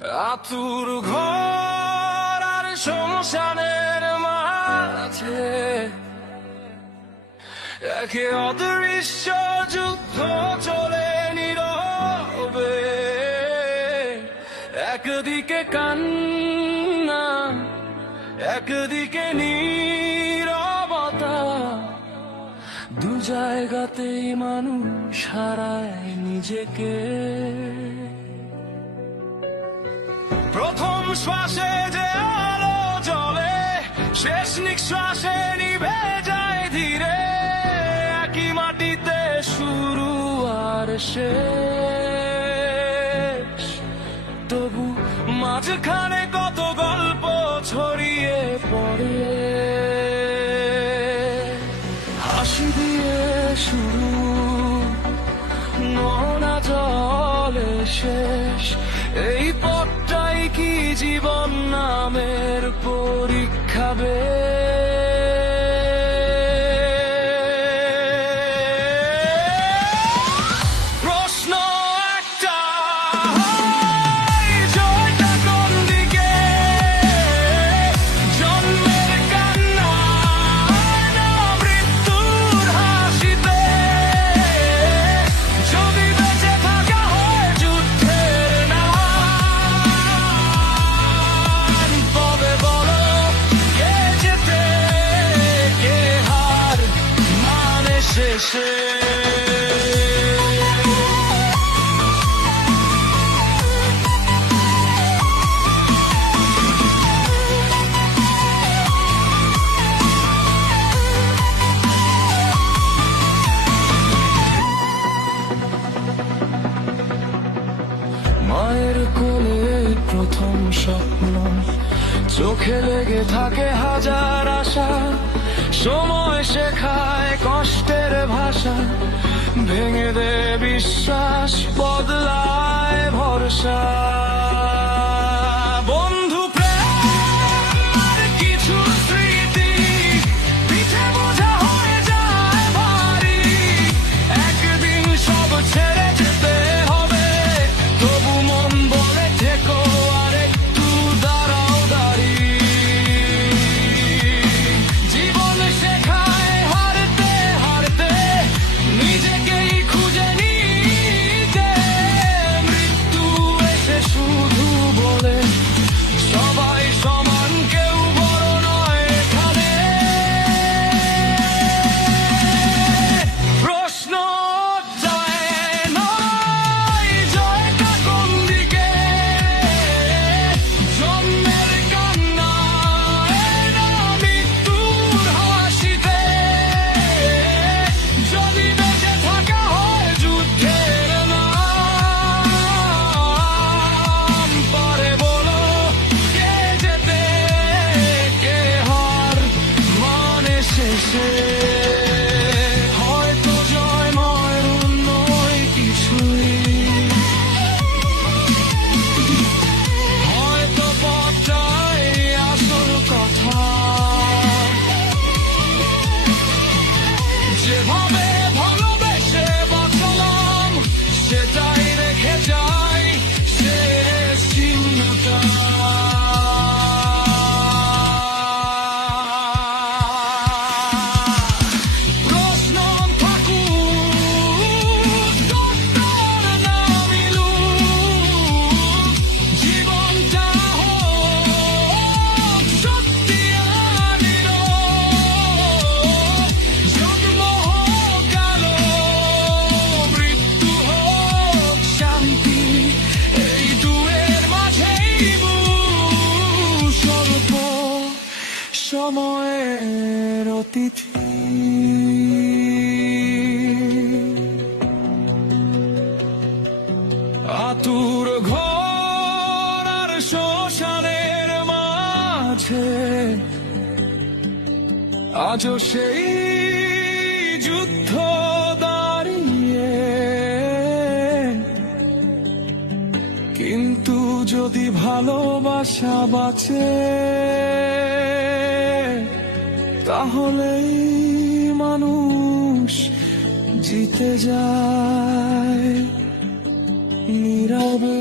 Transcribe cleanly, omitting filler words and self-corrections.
আতুর ঘর আর শ্মশানের মাঝে একে অদৃশ্য যুদ্ধ চলে নীরবে। একদিকে কান্না, একদিকে নীরবতা, দু জায়গাতেই মানুষ হারায় নিজেকে। প্রথম শ্বাসে যে আলো জ্বলে, শেষ নিঃশ্বাসে নিভে যায় ধীরে। একই মাটিতে শুরু আর শেষ, তবু মাঝখানে কত গল্প ছড়িয়ে পড়ে। হাসি দিয়ে শুরু, নোনা জলে শেষ, এই পথটাই কি জীবন নামের পরীক্ষা বে? প্রশ্ন একটা, জয়টা কোন দিকে? জন্মের কান্না না মৃত্যুর হাসিতে? যদি বেঁচে থাকা হয় যুদ্ধের নাম, তবে বলো কে জেতে কে হার মানে শেষে? মায়ের কোলে প্রথম স্বপ্ন, চোখে লেগে থাকে হাজার আশা। সময় শেখায় কষ্টের ভাষা, ভেঙে দে বিশ্বাস, বদলায় ভরসা। বন্ধু প্রেম আর কিছু স্মৃতি পিঠে বোঝা হয়ে যায় ভারী। একদিন সব ছেড়ে যেতে হবে, তবু মন বলে থেকো আর একটু দাঁড়াও দাঁড়িয়ে। জীবন শেখায় হারতে হারতে নিজেকেই খুঁজে নিতে। মৃত্যু এসে শুধু বলে সবাই সমান, কেউ বড় নয় এখানে। প্রশ্ন যায় নয়, জয়টা কোন দিকে? জন্মের কান্না না মৃত্যুর হাসিতে? যদি বেঁচে থাকা হয় যুদ্ধের নাম, পরে বলো কে জেতে কে হার মানে শেষে? হয়তো জয় নয় নয় কিছুই, হয়তো পথটাই আসল কথা। যেভাবে ভালোবেসে বাঁচলাম সেটাই রেখে যাই শেষ চিহ্নটা। প্রশ্ন থাকুক, উত্তর না মিলুক, জীবনটা হোক সত্যি আর নীরব। জন্ম হোক আলো, মৃত্যু হোক শান্তি, এই দুয়ের মাঝেই স্বল্প সময়ের অতিথি। আতুর ঘর আর শ্মশানের মাঝে আজও সেই যুদ্ধ দাঁড়িয়ে। কিন্তু যদি ভালোবাসা বাঁচে, তাহলেই মানুষ জিতে যায় নীরবে।